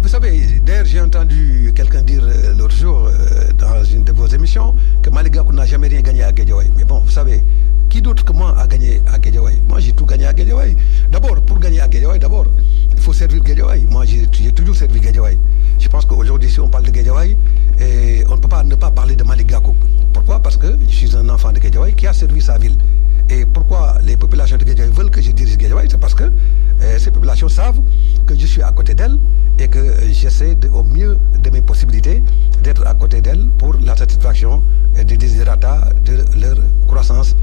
Mais vous savez, d'ailleurs, j'ai entendu quelqu'un dire l'autre jour dans une de vos émissions que Malick Gakou n'a jamais rien gagné à Guédiawaye. Mais bon, vous savez, qui d'autre que moi a gagné à Guédiawaye? Moi, j'ai tout gagné à Guédiawaye. D'abord, pour gagner à Guédiawaye, il faut servir Guédiawaye. Moi, j'ai toujours servi Guédiawaye. Je pense qu'aujourd'hui, si on parle de Guédiawaye, on ne peut pas ne pas parler de Malick Gakou. Pourquoi? Parce que je suis un enfant de Guédiawaye qui a servi sa ville. Et pourquoi les populations de Guédiawaye veulent que je dirige Guédiawaye? C'est parce que ces populations savent que je suis à côté d'elles et que j'essaie au mieux de mes possibilités d'être à côté d'elles pour la satisfaction des desiderata de leur croissance,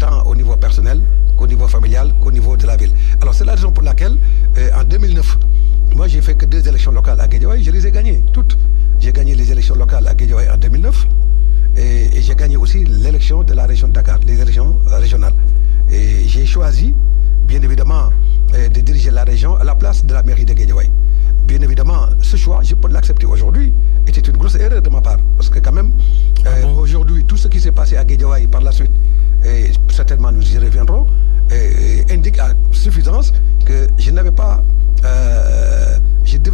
tant au niveau personnel qu'au niveau familial, qu'au niveau de la ville. Alors c'est la raison pour laquelle, en 2009, moi j'ai fait que 2 élections locales à Guédiawaye, je les ai gagnées, toutes. J'ai gagné les élections locales à Guédiawaye en 2009 et j'ai gagné aussi l'élection de la région de Dakar, les élections régionales. Et j'ai choisi, bien évidemment, de diriger la région à la place de la mairie de Guédiawaye. Bien évidemment, ce choix, je peux l'accepter aujourd'hui, était une grosse erreur de ma part. Parce que quand même, aujourd'hui, tout ce qui s'est passé à Guédiawaye par la suite, et certainement nous y reviendrons, indique à suffisance que je ne devais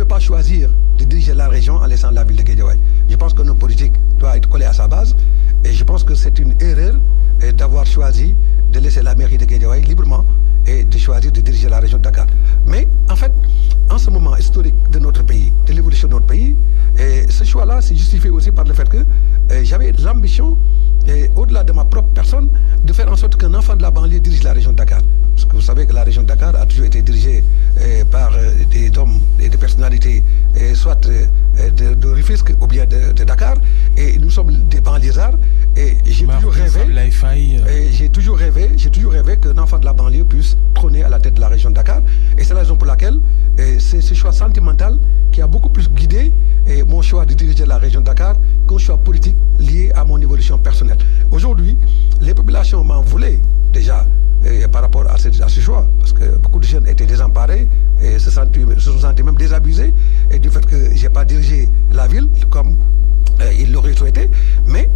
pas choisir de diriger la région en laissant la ville de Guédiawaye. Je pense que nos politiques doivent être collés à sa base et je pense que c'est une erreur d'avoir choisi de laisser la mairie de Guédiawaye librement et de choisir de diriger la région de Dakar. Mais en fait, en ce moment historique de notre pays, de l'évolution de notre pays, ce choix-là s'est justifié aussi par le fait que j'avais l'ambition, au-delà de ma propre personne, de faire en sorte qu'un enfant de la banlieue dirige la région de Dakar. Parce que vous savez que la région de Dakar a toujours été dirigée par des hommes et des personnalités, soit de Rufisque ou bien de Dakar. Et nous sommes des banlieusards. Et j'ai toujours rêvé qu'un enfant de la banlieue puisse trôner à la tête de la région de Dakar. Et c'est la raison pour laquelle c'est ce choix sentimental qui a beaucoup plus guidé mon choix de diriger la région de Dakar qu'un choix politique lié à mon évolution personnelle. Aujourd'hui, les populations m'en voulaient déjà par rapport à ce choix, parce que beaucoup de jeunes étaient désemparés et se sont sentis même désabusés du fait que je n'ai pas dirigé la ville comme ils l'auraient souhaité. Mais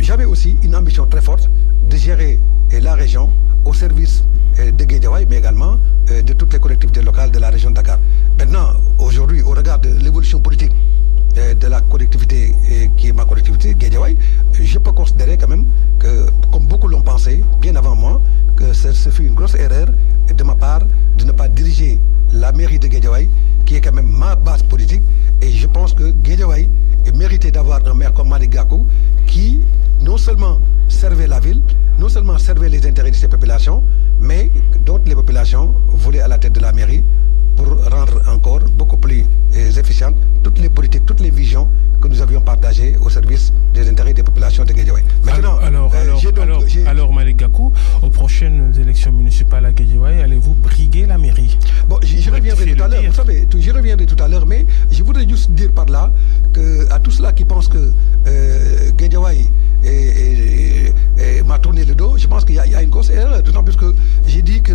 j'avais aussi une ambition très forte de gérer la région au service de Guédiawaye, mais également de toutes les collectivités locales de la région de Dakar. Maintenant, aujourd'hui, au regard de l'évolution politique de la collectivité qui est ma collectivité, Guédiawaye, je peux considérer quand même que, comme beaucoup l'ont pensé, bien avant moi, que ce fut une grosse erreur de ma part de ne pas diriger la mairie de Guédiawaye, qui est quand même ma base politique. Et je pense que Guédiawaye méritait d'avoir un maire comme Malick Gakou, qui non seulement servait la ville, non seulement servait les intérêts de ces populations, mais dont les populations voulaient à la tête de la mairie pour rendre encore beaucoup plus efficientes toutes les politiques, toutes les visions que nous avions partagées au service des intérêts des populations de Guédiawaye. Maintenant, alors Malick Gakou, aux prochaines élections municipales à Guédiawaye, allez-vous briguer la mairie? Bon, j'y reviendrai tout à l'heure, vous savez, j'y reviendrai tout à l'heure, mais je voudrais juste dire par là à tous ceux qui pensent que Guédiawaye m'a tourné le dos, je pense qu'il y a une grosse erreur, d'autant plus que j'ai dit que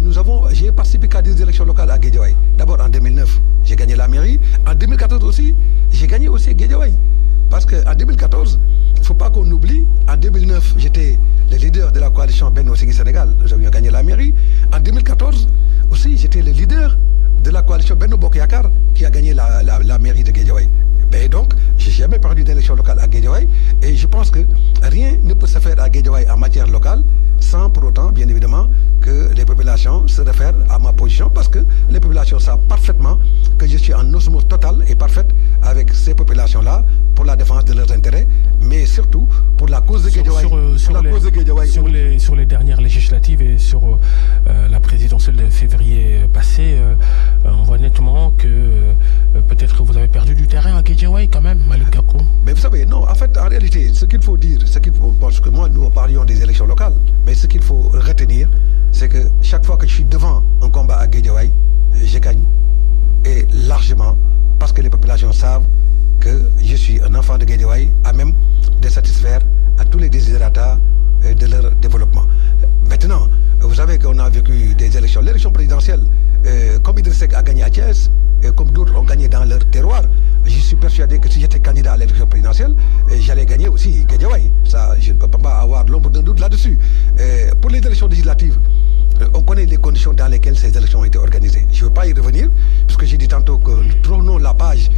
j'ai participé à des élections locales à Guédiawaye. D'abord en 2009, j'ai gagné la mairie. En 2014 aussi, j'ai gagné aussi Guédiawaye. Parce qu'en 2014, il ne faut pas qu'on oublie, en 2009, j'étais le leader de la coalition Benno Siggil Sénégal. Nous avions gagné la mairie. En 2014 aussi, j'étais le leader de la coalition Benno Bokk Yakaar qui a gagné la mairie de Guédiawaye. Et donc, je n'ai jamais perdu d'élection locale à Guédiawaye. Et je pense que rien ne peut se faire à Guédiawaye en matière locale sans pour autant, bien évidemment, que les populations se réfèrent à ma position, parce que les populations savent parfaitement que je suis en osmose totale et parfaite avec ces populations-là pour la défense de leurs intérêts, mais surtout pour la cause de Guédiawaye. Sur les dernières législatives et sur la présidentielle de février passé, on voit nettement que peut-être que vous avez perdu du terrain à Guédiawaye quand même, Malick Gakou. Mais vous savez, non, en fait, en réalité, ce qu'il faut dire, parce que moi, nous parlions des élections locales, mais ce qu'il faut retenir, c'est que chaque fois que je suis devant un combat à Guédiawaye, je gagne. Et largement, parce que les populations savent que je suis un enfant de Guédiawaye, à même de satisfaire à tous les desiderata de leur développement. Maintenant, vous savez qu'on a vécu des élections. L'élection présidentielle, comme Idriss Seck a gagné à Thiès, et comme d'autres ont gagné dans leur terroir, je suis persuadé que si j'étais candidat à l'élection présidentielle, j'allais gagner aussi Guédiawaye. Ça, je ne peux pas avoir l'ombre d'un doute là-dessus. Pour les élections législatives, on connaît les conditions dans lesquelles ces élections ont été organisées. Je ne veux pas y revenir, puisque j'ai dit tantôt que nous tournons la page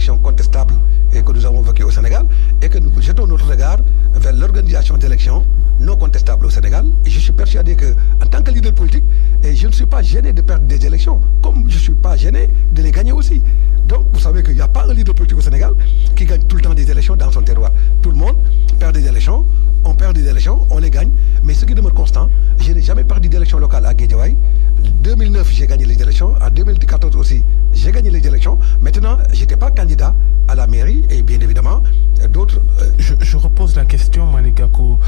élections contestables que nous avons vécues au Sénégal et que nous jetons notre regard vers l'organisation d'élections non contestables au Sénégal. Et je suis persuadé qu'en tant que leader politique, je ne suis pas gêné de perdre des élections, comme je ne suis pas gêné de les gagner aussi. Donc, vous savez qu'il n'y a pas un leader politique au Sénégal qui gagne tout le temps des élections dans son terroir. Tout le monde perd des élections, on perd des élections, on les gagne. Mais ce qui demeure constant, je n'ai jamais perdu d'élections locales à Guédiawaye. En 2009, j'ai gagné les élections. En 2014 aussi, j'ai gagné les élections. Maintenant, je n'étais pas candidat à la mairie et bien évidemment, d'autres... Je repose la question, Malick Gakou.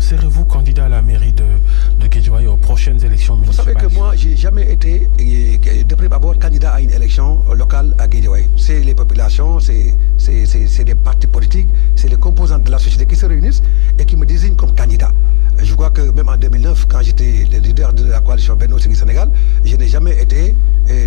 Serez-vous candidat à la mairie de Guédiawaye aux prochaines élections municipales? Vous savez que moi, je n'ai jamais été, de prime abord, candidat à une élection locale à Guédiawaye. C'est les populations, c'est des partis politiques, c'est les composantes de la société qui se réunissent et qui me désignent comme candidat. Je crois que même en 2009, quand j'étais le leader de la coalition Benno Siggil Sénégal, je n'ai jamais été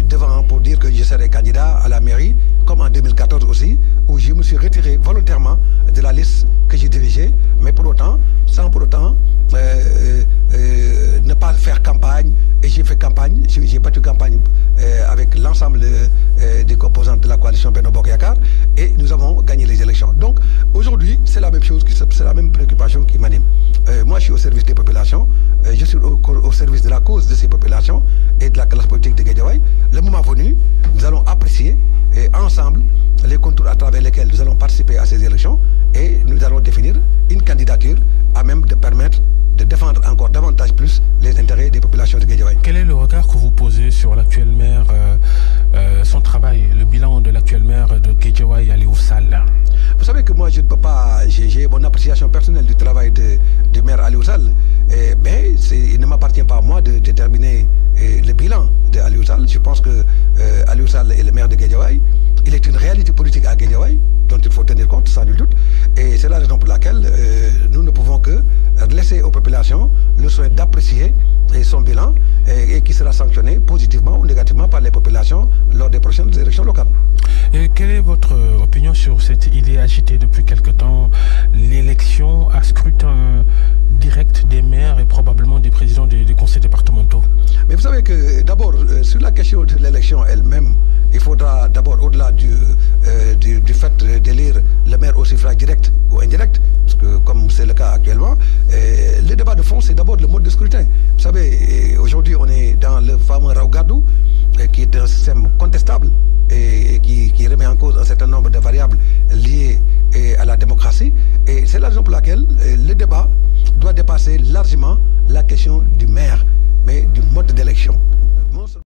devant pour dire que je serais candidat à la mairie, comme en 2014 aussi, où je me suis retiré volontairement de la liste que j'ai dirigée, mais pour autant, sans pour autant ne pas faire campagne. Et j'ai fait campagne, j'ai battu campagne avec l'ensemble des composantes de la coalition Benno Bokk Yakaar et nous avons gagné les élections. Donc aujourd'hui, c'est la même chose, c'est la même préoccupation qui m'anime. Moi, je suis au service des populations, je suis au service de la cause de ces populations et de la classe politique de Guédiawaye. Le moment venu, nous allons apprécier ensemble les contours à travers lesquels nous allons participer à ces élections et nous allons définir une candidature à même de permettre de défendre encore davantage plus les intérêts des populations de Guédiawaye. Quel est le regard que vous posez sur l'actuel maire, son travail, le bilan de l'actuel maire de Guédiawaye, Aliou Sall? Vous savez que moi, je ne peux pas, j'ai mon appréciation personnelle du travail du maire Aliou Sall, mais il ne m'appartient pas à moi de déterminer le bilan de Aliou Sall. Je pense que Aliou Sall est le maire de Guédiawaye. Il est une réalité politique à Guédiawaye dont il faut tenir compte, sans nul doute. Et c'est la raison pour laquelle nous ne pouvons que laisser aux populations le soin d'apprécier son bilan et qui sera sanctionné positivement ou négativement par les populations lors des prochaines élections locales. Et quelle est votre opinion sur cette idée agitée depuis quelque temps, l'élection à scrutin direct des maires et probablement des présidents des conseils départementaux? Mais vous savez que d'abord, sur la question de l'élection elle-même, il faudra d'abord, au-delà du fait d'élire le maire au suffrage direct ou indirect, parce que comme c'est le cas actuellement, le débat de fond, c'est d'abord le mode de scrutin. Vous savez, aujourd'hui, on est dans le fameux Raw Gadu, qui est un système contestable et qui remet en cause un certain nombre de variables liées à la démocratie. Et c'est la raison pour laquelle le débat doit dépasser largement la question du maire, mais du mode d'élection.